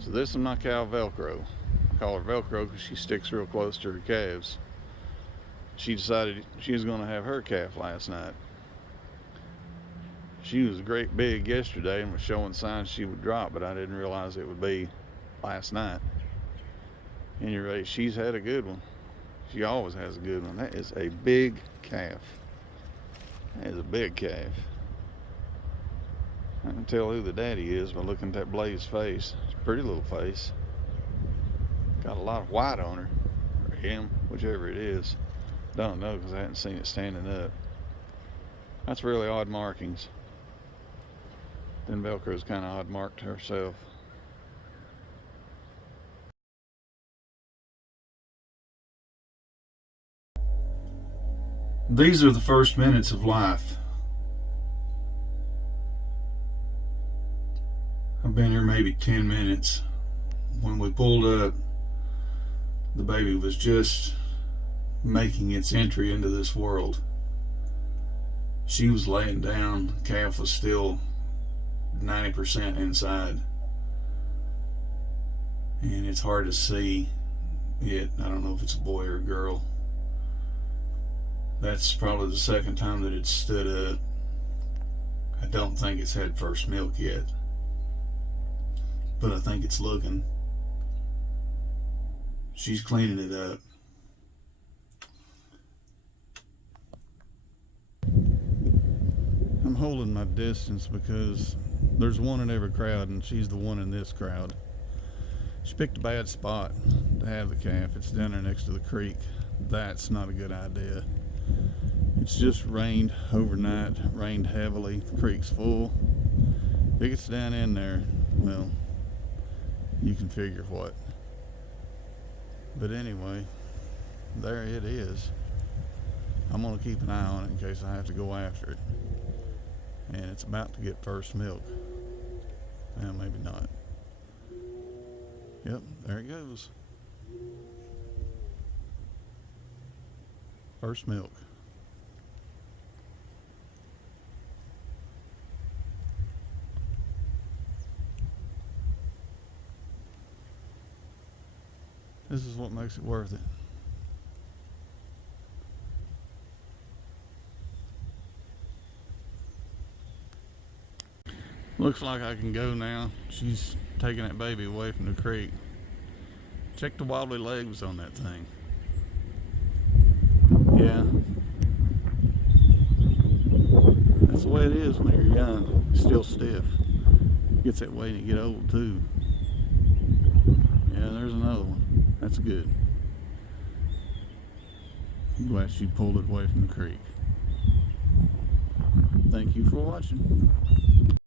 So this is my cow Velcro. I call her Velcro because she sticks real close to her calves. She decided she was going to have her calf last night. She was great big yesterday and was showing signs she would drop, but I didn't realize it would be last night. Anyway, she's had a good one. She always has a good one. That is a big calf. That is a big calf. I can tell who the daddy is by looking at that Blaze's face. It's a pretty little face. Got a lot of white on her, or him, whichever it is. Don't know because I hadn't seen it standing up. That's really odd markings. Then Velcro's kind of odd marked herself. These are the first minutes of life. I've been here maybe 10 minutes. When we pulled up, the baby was just making its entry into this world. She was laying down, the calf was still 90% inside. And it's hard to see it. I don't know if it's a boy or a girl. That's probably the second time that it's stood up. I don't think it's had first milk yet, but I think it's looking. She's cleaning it up. I'm holding my distance because there's one in every crowd, and she's the one in this crowd. She picked a bad spot to have the calf. It's down there next to the creek. That's not a good idea. It's just rained overnight, rained heavily, the creek's full. If it gets down in there, well, you can figure what. But anyway, there it is. I'm gonna keep an eye on it in case I have to go after it. And it's about to get first milk. Well, maybe not. Yep, there it goes. First milk. This is what makes it worth it. Looks like I can go now. She's taking that baby away from the creek. Check the wobbly legs on that thing. Yeah. That's the way it is when you're young. It's still stiff. Gets that way when you get old too. Yeah, there's another one. That's good. I'm glad she pulled it away from the creek. Thank you for watching.